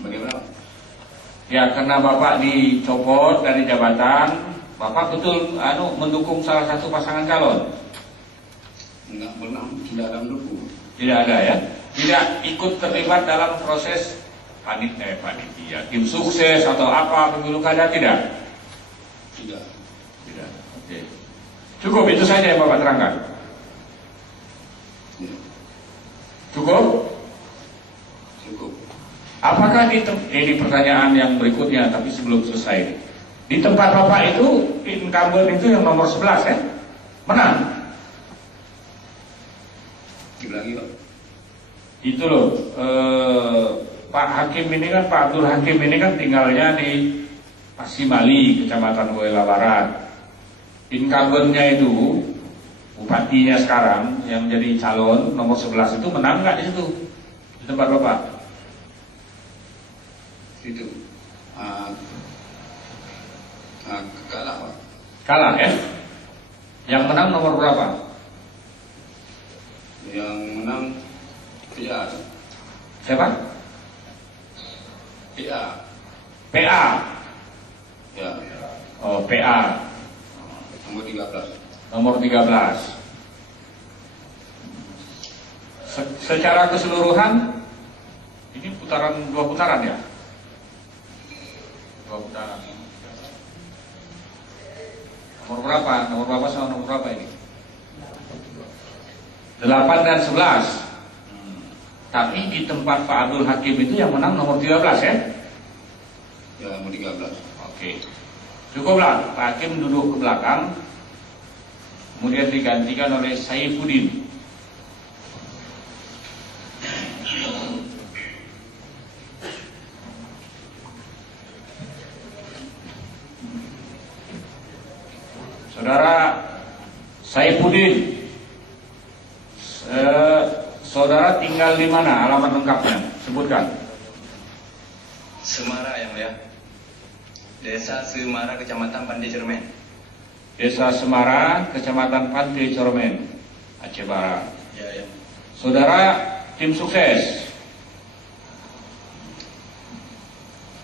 Bagaimana? Ya, karena Bapak dicopot dari jabatan, Bapak betul mendukung salah satu pasangan calon? Enggak pernah, tidak ada mendukung. Tidak ada ya? Tidak ikut terlibat dalam proses panitia, tim sukses atau apa pemilu kada, tidak? Tidak. Tidak. Oke. Cukup itu saja yang Bapak terangkan. Ya. Cukup? Cukup. Apakah ini pertanyaan yang berikutnya tapi sebelum selesai. Di tempat Bapak itu incumbent itu yang nomor 11 ya? Menang? Lagi Pak. Itu loh, Pak Hakim ini kan, Pak Abdul Hakim ini kan tinggalnya di Pasimali, Kecamatan Wela Barat. Incumbentnya itu, bupatinya sekarang yang jadi calon nomor 11 itu menang nggak di situ? Di tempat Bapak? Itu kalah Pak. Kalah ya? Yang menang nomor berapa? Yang menang PA. Siapa? PA. PA. Ya. Oh, PA. Nomor 13. Nomor 13. Secara keseluruhan ini dua putaran ya? Dua putaran. Nomor berapa? Nomor berapa sama nomor berapa ini? 8 dan 11. Tapi di tempat Pak Abdul Hakim itu yang menang nomor 13 ya? Ya, nomor 13. Oke. Cukuplah, Pak Hakim duduk ke belakang. Kemudian digantikan oleh Saifuddin. Saudara Saifuddin, saudara tinggal di mana? Alamat lengkapnya, sebutkan. Semara yang mulia. Desa Semara, Kecamatan Pantai Cermen. Desa Semara, Kecamatan Pantai Cermen, Aceh Barat. Ya. Saudara tim sukses.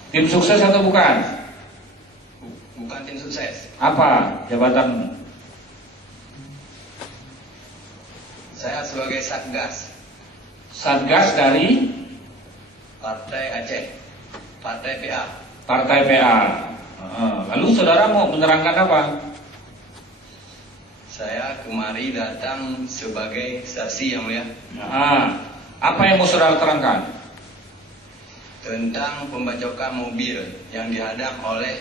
Tim sukses atau bukan? Bukan tim sukses. Apa jabatan? Saya sebagai Satgas Satgas dari Partai Aceh, Partai PA. Partai PA. Lalu saudara mau menerangkan apa? Saya kemari datang sebagai saksi yang mulia Apa yang mau saudara terangkan? tentang pembacokan mobil yang dihadang oleh